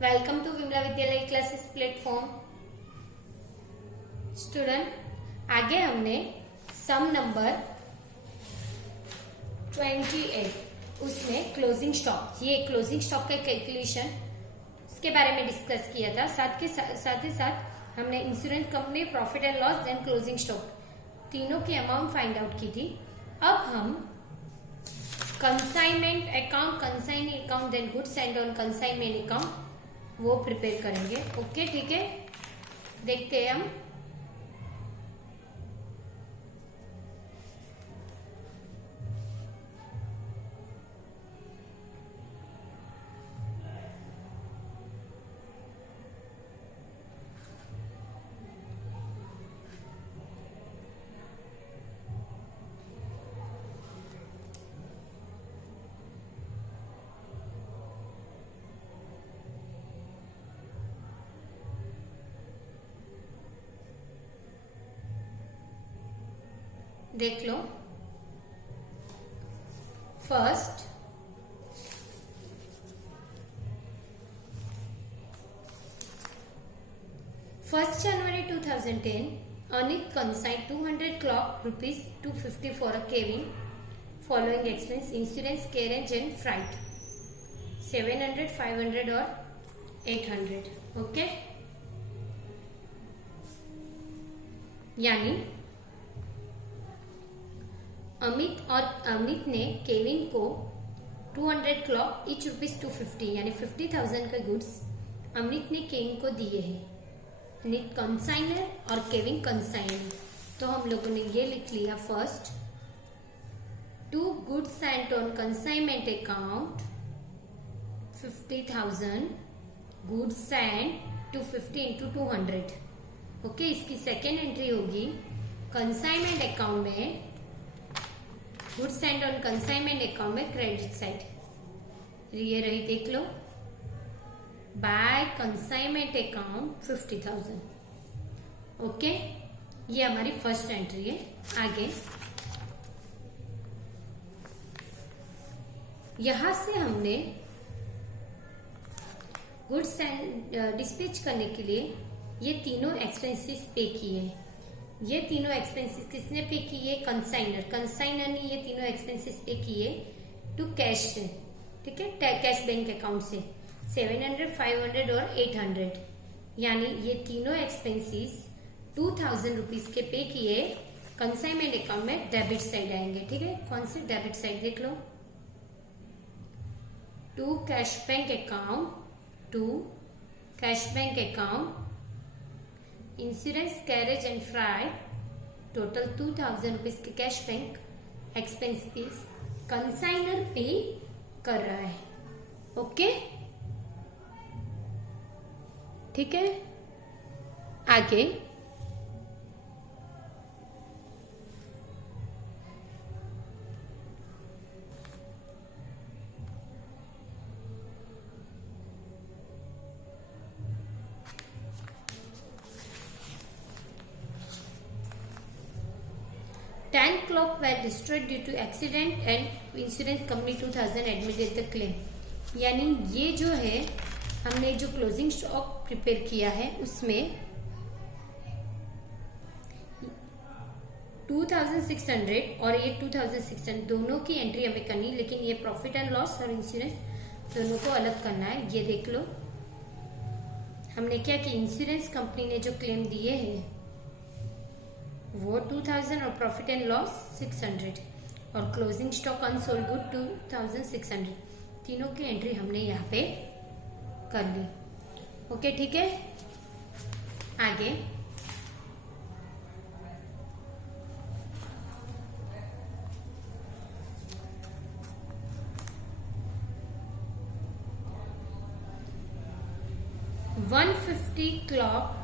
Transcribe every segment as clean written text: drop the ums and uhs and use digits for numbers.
Welcome to Vimla विद्यालय classes platform. Student, आगे हमने सम नंबर 28 उसमें क्लोजिंग स्टॉक, ये क्लोजिंग स्टॉक का कैलकुलेशन उसके बारे में डिस्कस किया था। साथ ही साथ हमने insurance company, profit and loss and closing stock तीनों की अमाउंट फाइंड आउट की थी। अब हम consignment account, consigning account, then goods and on consignment account वो प्रिपेयर करेंगे। ओके, ठीक है, देखते हैं हम। देख लो, first January 2010, Anik consigned 200 clock rupees 250 for a cabin. Following expense: insurance, carriage and freight 700, 500 और 800। ओके, यानी अमित ने केविन को 200 क्लॉक ईच रुपीज 250 यानी 50,000 का गुड्स अमित ने केविन को दिए हैं। अमित कंसाइनर और केविन कंसाइनर। तो हम लोगों ने ये लिख लिया, first to goods and on consignment account 50,000 goods and 250 into 200। Okay, इसकी सेकेंड एंट्री होगी कंसाइनमेंट अकाउंट में, goods and on consignment account में क्रेडिट साइड ये रही, देख लो, बाय कंसाइनमेंट अकाउंट 50,000। ओके, ये हमारी फर्स्ट एंट्री है। आगे यहां से हमने गुड्स एंड डिस्पैच करने के लिए ये तीनों एक्सपेंसेस पे किए हैं। ये तीनों एक्सपेंसेस किसने पे किए? कंसाइनर ने ये तीनों एक्सपेंसेस पे किए टू कैश से, ठीक है, कैश बैंक अकाउंट से 700, 500 और 800। यानी ये तीनों एक्सपेंसेस 2,000 रुपीज के पे किए कंसाइनमेंट अकाउंट में डेबिट साइड आएंगे। ठीक है, कौन से डेबिट साइड देख लो, to cash bank account, insurance, carriage and freight, total 2,000 rupees के cash bank expenses consignor pay कर रहा है। ओके, ठीक है। आगे 10 clock were destroyed due to accident and insurance company 2000 admitted the claim। यानी ये जो है हमने जो क्लोजिंग स्टॉक प्रिपेयर किया है उसमें 2,600 और ये 2,600 दोनों की एंट्री हमें करनी, लेकिन ये प्रॉफिट एंड लॉस और इंश्योरेंस दोनों को अलग करना है। ये देख लो, हमने क्या कि इंश्योरेंस कंपनी ने जो क्लेम दिए हैं वो 2,000 और प्रॉफिट एंड लॉस 600 और क्लोजिंग स्टॉक अनसोल्ड गुड 2,600, तीनों की एंट्री हमने यहाँ पे कर ली। ओके, ठीक है। आगे $150 क्लॉक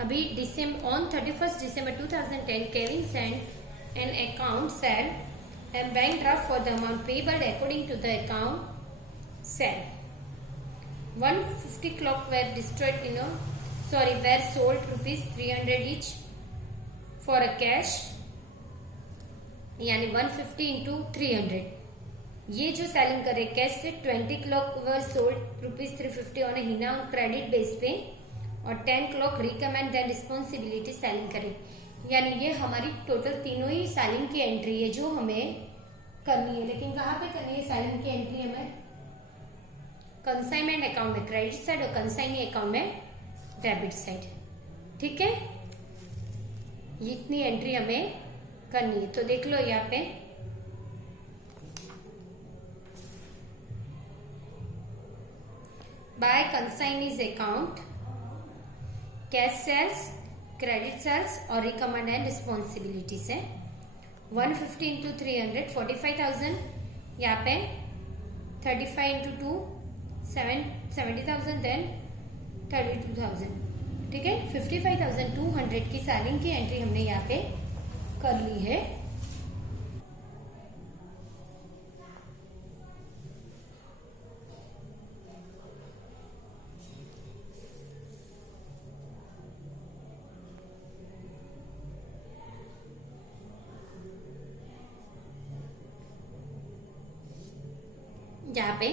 अभी on 31st December 2010 Kevin sent an account sale and bank draft for the amount payable according to the account sale। 150 clock were destroyed were sold rupees 300 each for a cash, यानी 150 into 300 ये जो selling करे cash से 20 clock were sold ₹350 on हिना on credit base पे और 10 clock recommend then responsibility selling करे। यानी ये हमारी टोटल तीनों ही सेलिंग की एंट्री है जो हमें करनी है। लेकिन कहाँ पे करनी है सेलिंग की एंट्री? हमें कंसाइनमेंट अकाउंट में क्रेडिट साइड और कंसाइनी अकाउंट में डेबिट साइड। ठीक है, इतनी एंट्री हमें करनी है। तो देख लो यहाँ पे by consignee's account cash sales, credit sales और रिकमेंड एंड रिस्पॉन्सिबिलिटीज है। 150 इंटू 300 45,000, यहाँ पे 35 इंटू 2 70,000, देन 32,000। ठीक है, 55,200 की सेलिंग की एंट्री हमने यहाँ पे कर ली है। यहाँ पे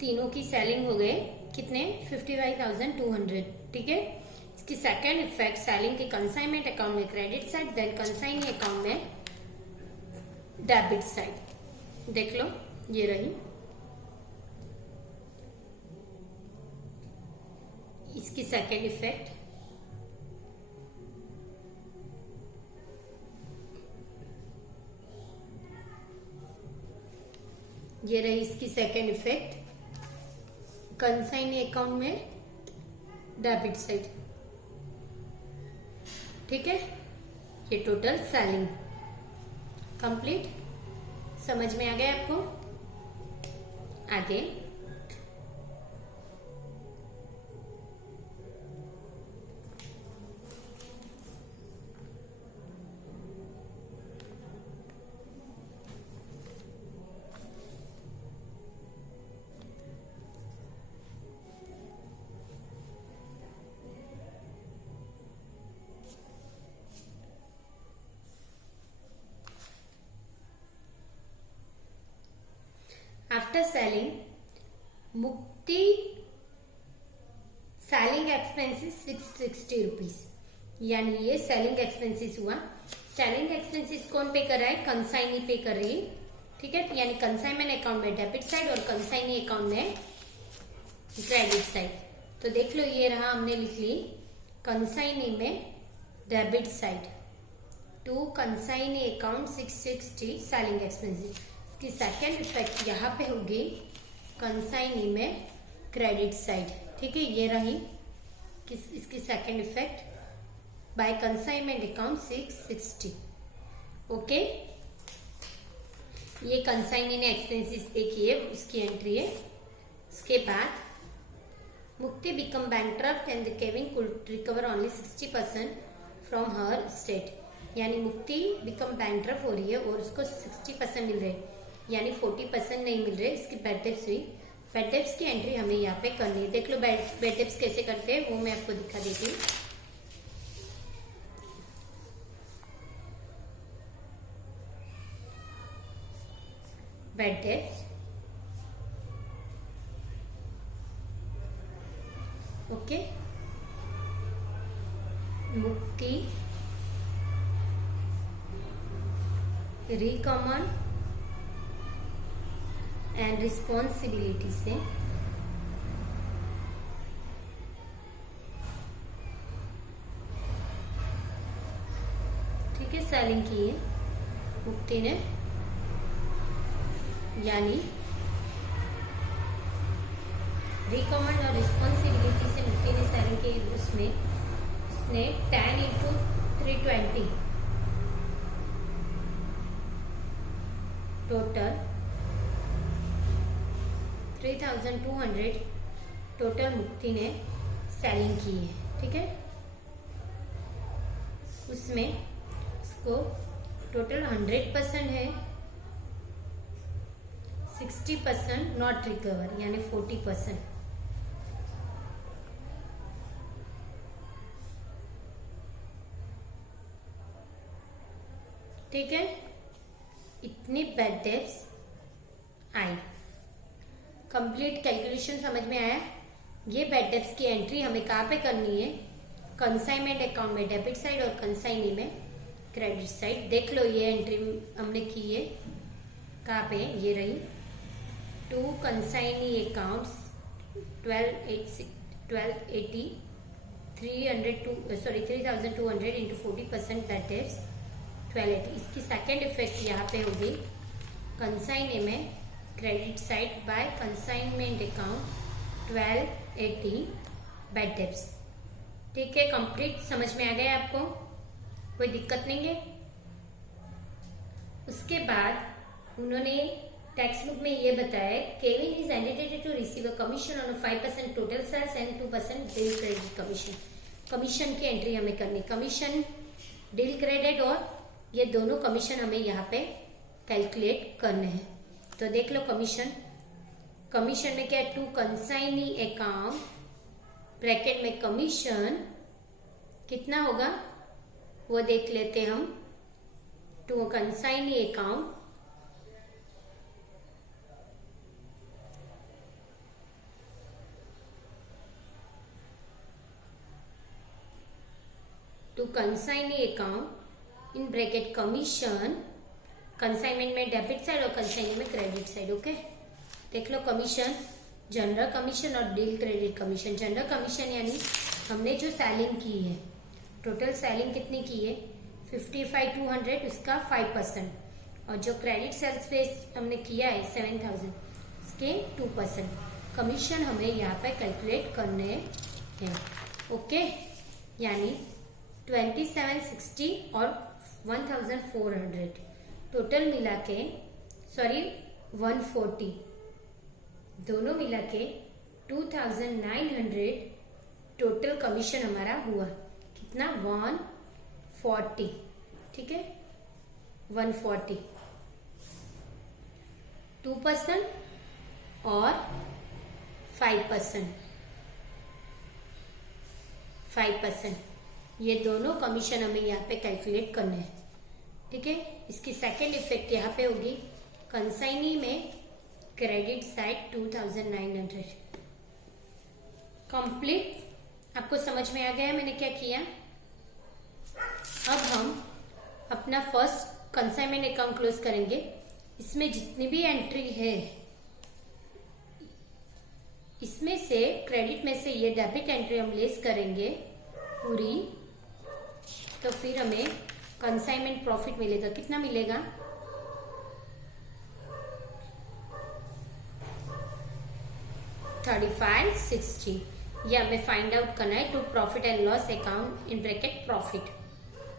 तीनों की सेलिंग हो गए कितने? 55,200। ठीक है, इसकी सेकेंड इफेक्ट सेलिंग के कंसाइनमेंट अकाउंट में credit side, then consignee account में डेबिट साइड। देख लो ये रही इसकी सेकेंड इफेक्ट। ये रही इसकी सेकेंड इफेक्ट, कंसाइनी अकाउंट में डेबिट साइड। ठीक है, ये टोटल सेलिंग कंप्लीट। समझ में आ गया आपको? आगे आफ्टर सेलिंग मुक्ति सेलिंग एक्सपेंसेस 660 रुपीज। यानी ये सेलिंग एक्सपेंसेस हुआ। सेलिंग एक्सपेंसेस कौन पे कर रहा है? कंसाइनी पे कर रही है। ठीक है, यानी कंसाइनमेंट अकाउंट में डेबिट साइड और कंसाइनी अकाउंट में क्रेडिट साइड। तो देख लो ये रहा, हमने लिख ली कंसाइनी में debit side to consignee account 660 selling expenses. इसकी सेकेंड इफेक्ट यहाँ पे होगी कंसाइनी में क्रेडिट साइड। ठीक है, ये रही इसकी second effect by consignment account 660। Okay, ये कंसाइनी ने एक्सपेंसेस पे किए, उसकी एंट्री है। उसके बाद Mukti become bankrupt and the Kevin could recover only 60% from her estate. यानी मुक्ति बिकम बैंकक्रफ्ट हो रही है और उसको 60% मिल रहे हैं, यानी 40% नहीं मिल रहे। इसकी बैड डेब्ट्स हुई। बैड डेब्ट्स की एंट्री हमें यहाँ पे करनी है। देख लो बैड डेब्ट्स कैसे करते हैं वो मैं आपको दिखा देती हूँ। बैड डेब्ट्स, ओके, मुक्ति रिकमेंड एंड रिस्पॉन्सिबिलिटी से ठीक है सेलिंग की है मुक्ति ने। यानी रिकमेंड और रिस्पॉन्सिबिलिटी से मुक्ति ने सेलिंग की, उसमें उसने 10 इंटू 320 टोटल 3,200 टोटल मुक्ति ने सेलिंग की है। ठीक है, उसमें उसको टोटल 100% है, 60% नॉट रिकवर यानी 40%। ठीक है, इतनी बैड डेब्ट्स आई। कंप्लीट कैलकुलेशन समझ में आया? ये बैड डेब्ट्स की एंट्री हमें कहाँ पे करनी है? कंसाइनमेंट अकाउंट में डेबिट साइड और कंसाइनी में क्रेडिट साइड। देख लो ये एंट्री हमने की है कहाँ पे? ये रही। To consignee accounts 1280 3,200 into 40% that is 1280। इसकी सेकेंड इफेक्ट यहाँ पे होगी कंसाइनी में credit side by consignment account 1280 bad debts. ठीक है, कंप्लीट समझ में आ गया आपको? कोई दिक्कत नहीं है? उसके बाद उन्होंने टेक्स्ट बुक में ये बताया Kevin is entitled to receive a commission on 5% total sales and 2% del credit commission. Commission की एंट्री हमें करनी, कमीशन डील क्रेडिट और ये दोनों कमीशन हमें यहाँ पे कैलकुलेट करने हैं। तो देख लो कमीशन में क्या है? टू कंसाइनी अकाउंट ब्रैकेट में कमीशन कितना होगा वो देख लेते हम। To consignee account in bracket commission, consignment में डेबिट साइड और कंसाइनी में क्रेडिट साइड। ओके, देख लो कमीशन, जनरल कमीशन और deal credit commission. General commission यानी हमने जो सेलिंग की है, टोटल सेलिंग कितनी की है 55,200, उसका 5%, और जो क्रेडिट सेल्स पे हमने किया है 7,000, उसके 2% कमीशन हमें यहाँ पे कैलकुलेट करने हैं। ओके, यानी 2760 और 1,400 टोटल मिला के 140 दोनों मिला के 2,900 टोटल कमीशन हमारा हुआ। कितना? 140। ठीक है, 140 2% और 5%। ये दोनों कमीशन हमें यहाँ पे कैलकुलेट करने हैं। ठीक है, इसकी सेकेंड इफेक्ट यहाँ पे होगी कंसाइनी में क्रेडिट साइड 2,900। कंप्लीट आपको समझ में आ गया मैंने क्या किया? अब हम अपना फर्स्ट कंसाइनमेंट अकाउंट क्लोज करेंगे। इसमें जितनी भी एंट्री है, इसमें से क्रेडिट में से ये डेबिट एंट्री हम लेस करेंगे पूरी, तो फिर हमें कंसाइनमेंट प्रॉफिट मिलेगा। कितना मिलेगा? 3560। ये हमें फाइंड आउट करना है to profit and loss account in bracket profit.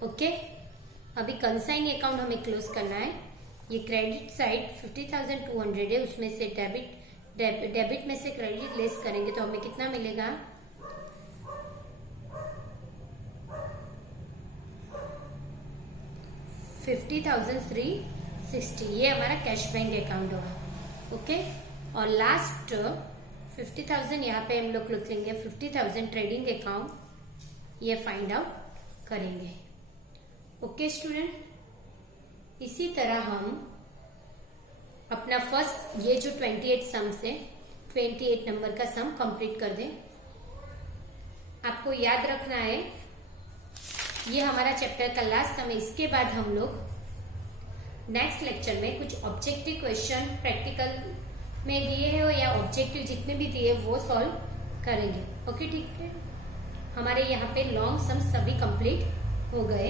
Okay, अभी कंसाइनी अकाउंट हमें क्लोज करना है। ये क्रेडिट साइड 50,200 है, उसमें से डेबिट में से क्रेडिट लेस करेंगे तो हमें कितना मिलेगा? 50,360। ये हमारा कैश बैंक अकाउंट होगा। ओके, और लास्ट 50,000 यहाँ पे हम लोग लिख लेंगे 50,000 ट्रेडिंग अकाउंट, ये फाइंड आउट करेंगे। ओके स्टूडेंट, इसी तरह हम अपना फर्स्ट ये जो 28 सम से 28 नंबर का सम कंप्लीट कर दें। आपको याद रखना है ये हमारा चैप्टर का लास्ट सम है। इसके बाद हम लोग नेक्स्ट लेक्चर में कुछ ऑब्जेक्टिव क्वेश्चन प्रैक्टिकल में दिए हैं या ऑब्जेक्टिव जितने भी दिए वो सॉल्व करेंगे। ओके, ठीक है। हमारे यहाँ पे लॉन्ग सम सभी कंप्लीट हो गए।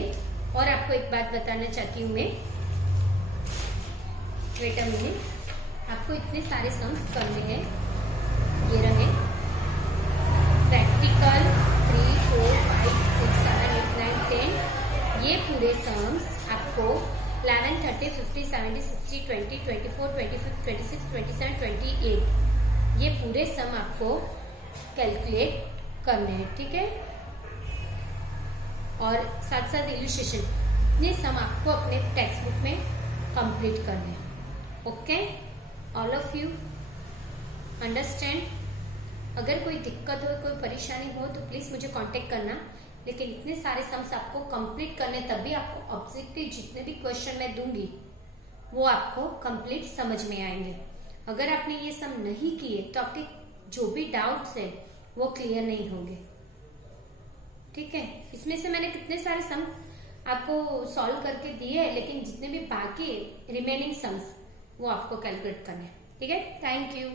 और आपको एक बात बताना चाहती हूँ मैं, वेट अ मिनट, आपको इतने सारे सम्स करने हैं। ये रहे प्रैक्टिकल 3, 4, 5, 6, 7, 8, 9, 10। ये पूरे सम्स आपको 11, 30, 50, 70, 60, 20, 24, 25, 26, 27, 28 ये पूरे सम आपको कैलकुलेट करने हैं। ठीक है, और साथ साथ इलस्ट्रेशन, इतने सम आपको अपने टेक्स्ट बुक में कंप्लीट करने हैं। Okay, all of you understand? अगर कोई दिक्कत हो, कोई परेशानी हो तो प्लीज मुझे कांटेक्ट करना। लेकिन इतने सारे सम्स आपको कंप्लीट करने, तभी आपको ऑब्जेक्टिव जितने भी क्वेश्चन मैं दूंगी वो आपको कंप्लीट समझ में आएंगे। अगर आपने ये सम नहीं किए तो आपके जो भी डाउट्स है वो क्लियर नहीं होंगे। ठीक है, इसमें से मैंने कितने सारे सम आपको सॉल्व करके दिए हैं, लेकिन जितने भी बाकी रिमेनिंग सम्स वो आपको कैलकुलेट करने हैं। ठीक है, थैंक यू।